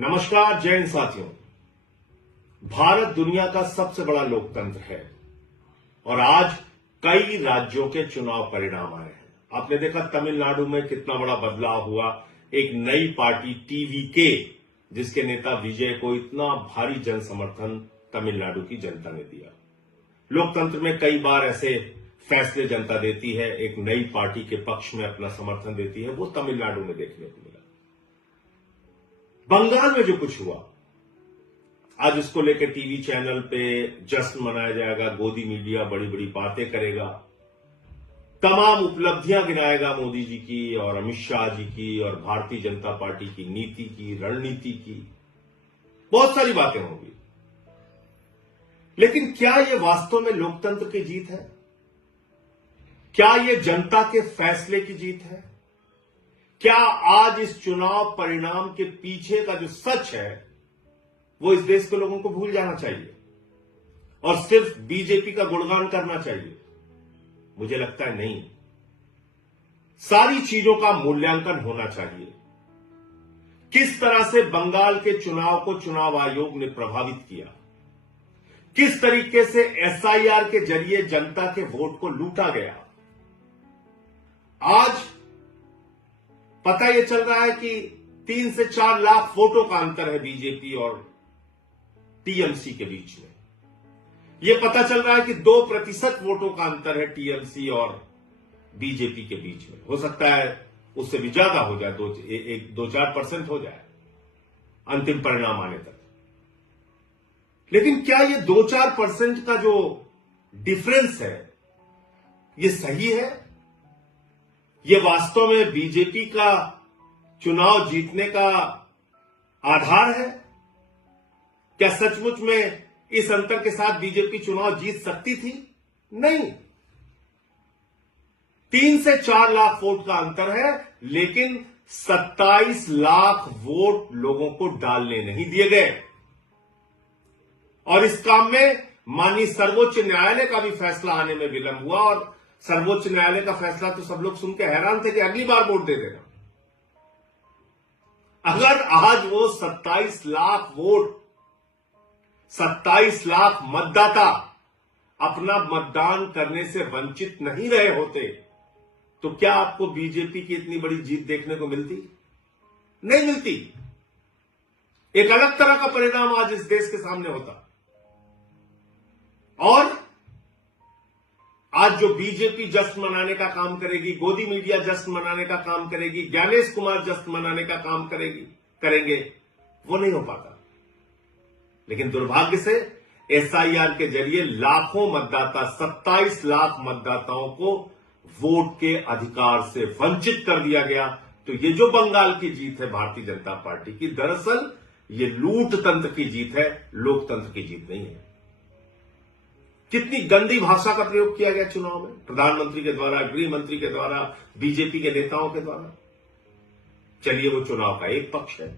नमस्कार जय हिंद साथियों। भारत दुनिया का सबसे बड़ा लोकतंत्र है और आज कई राज्यों के चुनाव परिणाम आए हैं। आपने देखा तमिलनाडु में कितना बड़ा बदलाव हुआ। एक नई पार्टी टीवीके जिसके नेता विजय को इतना भारी जन समर्थन तमिलनाडु की जनता ने दिया। लोकतंत्र में कई बार ऐसे फैसले जनता देती है, एक नई पार्टी के पक्ष में अपना समर्थन देती है, वो तमिलनाडु में देखने को मिला। बंगाल में जो कुछ हुआ, आज उसको लेकर टीवी चैनल पे जश्न मनाया जाएगा, गोदी मीडिया बड़ी बड़ी बातें करेगा, तमाम उपलब्धियां गिनाएगा मोदी जी की और अमित शाह जी की और भारतीय जनता पार्टी की नीति की, रणनीति की, बहुत सारी बातें होंगी। लेकिन क्या यह वास्तव में लोकतंत्र की जीत है? क्या यह जनता के फैसले की जीत है? क्या आज इस चुनाव परिणाम के पीछे का जो सच है वो इस देश के लोगों को भूल जाना चाहिए और सिर्फ बीजेपी का गुणगान करना चाहिए? मुझे लगता है नहीं। सारी चीजों का मूल्यांकन होना चाहिए। किस तरह से बंगाल के चुनाव को चुनाव आयोग ने प्रभावित किया, किस तरीके से एसआईआर के जरिए जनता के वोट को लूटा गया। आज पता यह चल रहा है कि 3 से 4 लाख वोटों का अंतर है बीजेपी और टीएमसी के बीच में। यह पता चल रहा है कि 2% वोटों का अंतर है टीएमसी और बीजेपी के बीच में। हो सकता है उससे भी ज्यादा हो जाए, 2-4% हो जाए अंतिम परिणाम आने तक। लेकिन क्या यह 2-4% का जो डिफरेंस है यह सही है? यह वास्तव में बीजेपी का चुनाव जीतने का आधार है? क्या सचमुच में इस अंतर के साथ बीजेपी चुनाव जीत सकती थी? नहीं। 3 से 4 लाख वोट का अंतर है, लेकिन 27 लाख वोट लोगों को डालने नहीं दिए गए। और इस काम में माननीय सर्वोच्च न्यायालय का भी फैसला आने में विलंब हुआ और सर्वोच्च न्यायालय का फैसला तो सब लोग सुन के हैरान थे कि अगली बार वोट दे देना। अगर आज वो 27 लाख वोट, 27 लाख मतदाता अपना मतदान करने से वंचित नहीं रहे होते तो क्या आपको बीजेपी की इतनी बड़ी जीत देखने को मिलती? नहीं मिलती। एक अलग तरह का परिणाम आज इस देश के सामने होता। और आज जो बीजेपी जश्न मनाने का काम करेगी, गोदी मीडिया जश्न मनाने का काम करेगी, ज्ञानेश कुमार जश्न मनाने का काम करेंगे, वो नहीं हो पाता। लेकिन दुर्भाग्य से एसआईआर के जरिए लाखों मतदाता, 27 लाख मतदाताओं को वोट के अधिकार से वंचित कर दिया गया। तो ये जो बंगाल की जीत है भारतीय जनता पार्टी की, दरअसल ये लूट तंत्र की जीत है, लोकतंत्र की जीत नहीं है। कितनी गंदी भाषा का प्रयोग किया गया चुनाव में, प्रधानमंत्री के द्वारा, गृह मंत्री के द्वारा, बीजेपी के नेताओं के द्वारा। चलिए वो चुनाव का एक पक्ष है।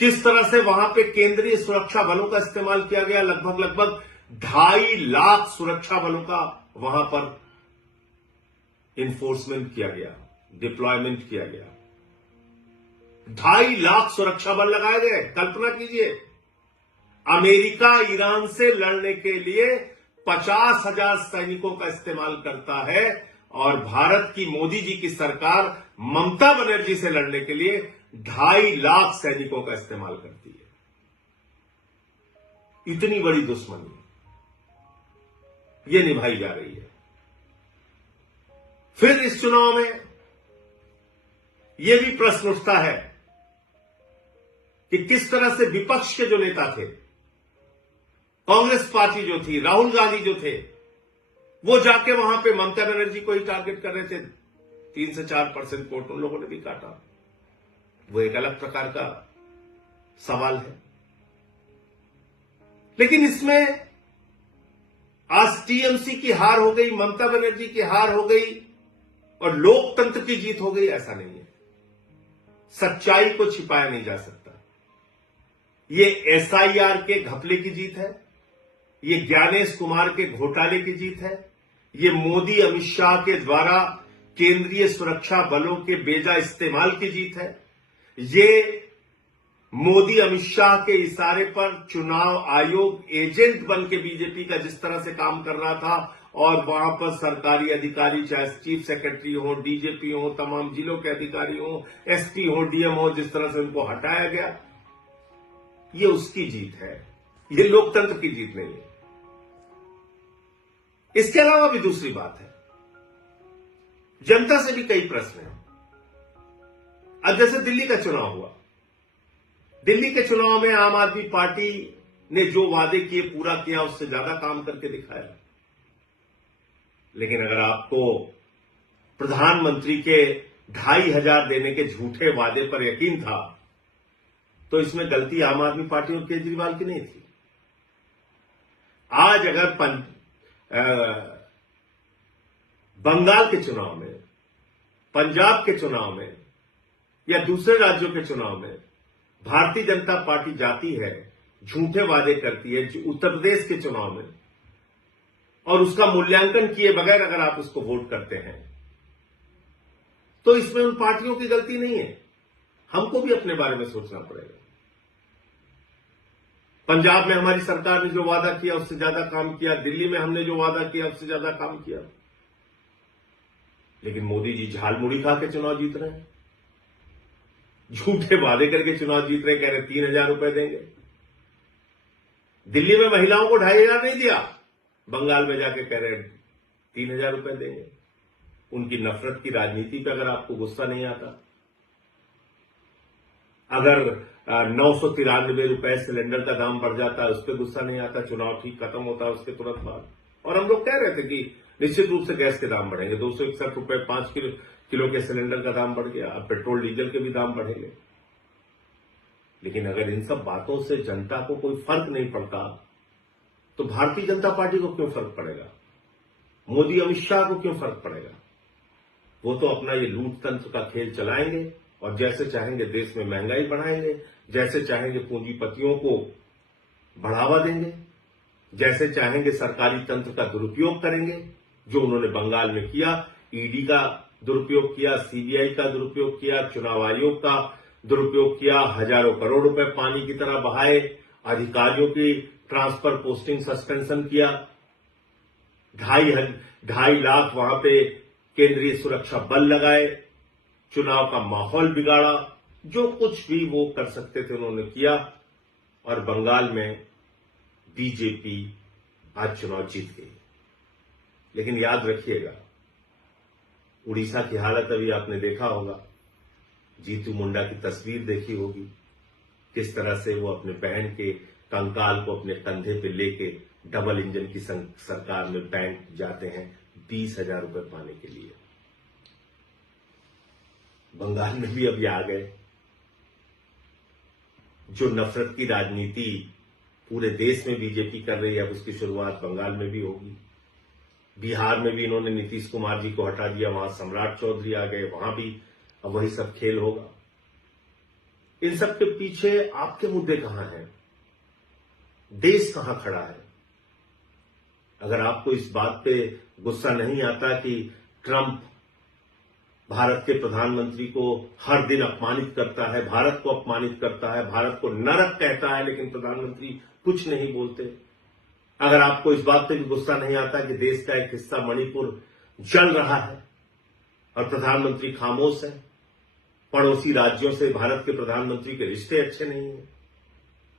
किस तरह से वहां पे केंद्रीय सुरक्षा बलों का इस्तेमाल किया गया, लगभग 2.5 लाख सुरक्षा बलों का वहां पर इन्फोर्समेंट किया गया, डिप्लॉयमेंट किया गया। 2.5 लाख सुरक्षा बल लगाए गए। कल्पना कीजिए, अमेरिका ईरान से लड़ने के लिए 50,000 सैनिकों का इस्तेमाल करता है और भारत की मोदी जी की सरकार ममता बनर्जी से लड़ने के लिए 2.5 लाख सैनिकों का इस्तेमाल करती है। इतनी बड़ी दुश्मनी यह निभाई जा रही है। फिर इस चुनाव में यह भी प्रश्न उठता है कि किस तरह से विपक्ष के जो नेता थे, कांग्रेस पार्टी जो थी, राहुल गांधी जो थे, वो जाके वहां पे ममता बनर्जी को ही टारगेट कर रहे थे। 3 से 4% वोट उन लोगों ने भी काटा। वो एक अलग प्रकार का सवाल है। लेकिन इसमें आज टीएमसी की हार हो गई, ममता बनर्जी की हार हो गई और लोकतंत्र की जीत हो गई, ऐसा नहीं है। सच्चाई को छिपाया नहीं जा सकता। ये एसआईआर के घपले की जीत है, ये ज्ञानेश कुमार के घोटाले की जीत है, ये मोदी अमित शाह के द्वारा केंद्रीय सुरक्षा बलों के बेजा इस्तेमाल की जीत है, ये मोदी अमित शाह के इशारे पर चुनाव आयोग एजेंट बन के बीजेपी का जिस तरह से काम कर रहा था और वहां पर सरकारी अधिकारी चाहे चीफ सेक्रेटरी हो, डीजीपी हो, तमाम जिलों के अधिकारी हो, एसपी हो, डीएम हो, जिस तरह से उनको हटाया गया, ये उसकी जीत है, ये लोकतंत्र की जीत नहीं है। इसके अलावा भी दूसरी बात है, जनता से भी कई प्रश्न हैं। अब जैसे दिल्ली का चुनाव हुआ, दिल्ली के चुनाव में आम आदमी पार्टी ने जो वादे किए पूरा किया, उससे ज्यादा काम करके दिखाया। लेकिन अगर आपको प्रधानमंत्री के 2,500 देने के झूठे वादे पर यकीन था, तो इसमें गलती आम आदमी पार्टी और केजरीवाल की नहीं थी। आज अगर बंगाल के चुनाव में, पंजाब के चुनाव में या दूसरे राज्यों के चुनाव में भारतीय जनता पार्टी जाती है, झूठे वादे करती है, उत्तर प्रदेश के चुनाव में, और उसका मूल्यांकन किए बगैर अगर आप उसको वोट करते हैं, तो इसमें उन पार्टियों की गलती नहीं है। हमको भी अपने बारे में सोचना पड़ेगा। पंजाब में हमारी सरकार ने जो वादा किया उससे ज्यादा काम किया, दिल्ली में हमने जो वादा किया उससे ज्यादा काम किया, लेकिन मोदी जी झाल मुड़ी खा के चुनाव जीत रहे हैं, झूठे वादे करके चुनाव जीत रहे, कह रहे 3,000 रुपए देंगे। दिल्ली में महिलाओं को 2,500 नहीं दिया, बंगाल में जाके कह रहे 3,000 रुपए देंगे। उनकी नफरत की राजनीति पे अगर आपको गुस्सा नहीं आता, अगर 993 रुपए सिलेंडर का दाम बढ़ जाता है उस पर गुस्सा नहीं आता, चुनाव ठीक खत्म होता है उसके तुरंत बाद, और हम लोग कह रहे थे कि निश्चित रूप से गैस के दाम बढ़ेंगे, 261 रुपए 5 किलो के सिलेंडर का दाम बढ़ गया, अब पेट्रोल डीजल के भी दाम बढ़ेंगे। लेकिन अगर इन सब बातों से जनता को कोई फर्क नहीं पड़ता, तो भारतीय जनता पार्टी को क्यों फर्क पड़ेगा? मोदी अमित शाह को क्यों फर्क पड़ेगा? वो तो अपना ये लूट तंत्र का खेल चलाएंगे और जैसे चाहेंगे देश में महंगाई बढ़ाएंगे, जैसे चाहेंगे पूंजीपतियों को बढ़ावा देंगे, जैसे चाहेंगे सरकारी तंत्र का दुरुपयोग करेंगे, जो उन्होंने बंगाल में किया। ईडी का दुरुपयोग किया, सीबीआई का दुरुपयोग किया, चुनाव आयोग का दुरुपयोग किया, हजारों करोड़ रुपए पानी की तरह बहाए, अधिकारियों की ट्रांसफर पोस्टिंग सस्पेंशन किया, 2.5 लाख वहां पे केंद्रीय सुरक्षा बल लगाए, चुनाव का माहौल बिगाड़ा, जो कुछ भी वो कर सकते थे उन्होंने किया, और बंगाल में बीजेपी आज चुनाव जीत गई। लेकिन याद रखिएगा, उड़ीसा की हालत अभी आपने देखा होगा, जीतू मुंडा की तस्वीर देखी होगी, किस तरह से वो अपने बहन के कंकाल को अपने कंधे पे लेके डबल इंजन की सरकार में बैंक जाते हैं 20,000 रुपए पाने के लिए। बंगाल में भी अभी आ गए। जो नफरत की राजनीति पूरे देश में बीजेपी कर रही है, अब उसकी शुरुआत बंगाल में भी होगी। बिहार में भी इन्होंने नीतीश कुमार जी को हटा दिया, वहां सम्राट चौधरी आ गए, वहां भी अब वही सब खेल होगा। इन सब के पीछे आपके मुद्दे कहां हैं? देश कहां खड़ा है? अगर आपको इस बात पे गुस्सा नहीं आता कि ट्रंप भारत के प्रधानमंत्री को हर दिन अपमानित करता है, भारत को अपमानित करता है, भारत को नरक कहता है, लेकिन प्रधानमंत्री कुछ नहीं बोलते, अगर आपको इस बात पे भी गुस्सा नहीं आता कि देश का एक हिस्सा मणिपुर जल रहा है और प्रधानमंत्री खामोश है, पड़ोसी राज्यों से भारत के प्रधानमंत्री के रिश्ते अच्छे नहीं है,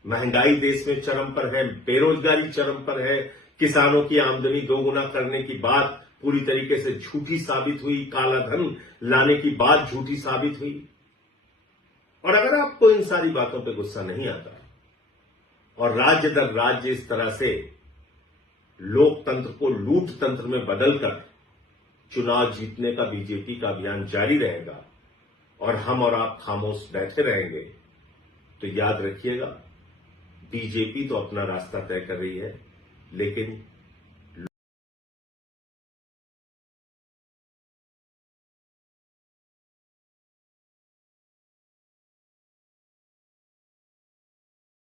महंगाई देश में चरम पर है, बेरोजगारी चरम पर है, किसानों की आमदनी दोगुना करने की बात पूरी तरीके से झूठी साबित हुई, काला धन लाने की बात झूठी साबित हुई, और अगर आपको इन सारी बातों पे गुस्सा नहीं आता और राज्य दर राज्य इस तरह से लोकतंत्र को लूट तंत्र में बदलकर चुनाव जीतने का बीजेपी का अभियान जारी रहेगा और हम और आप खामोश बैठे रहेंगे, तो याद रखिएगा, बीजेपी तो अपना रास्ता तय कर रही है, लेकिन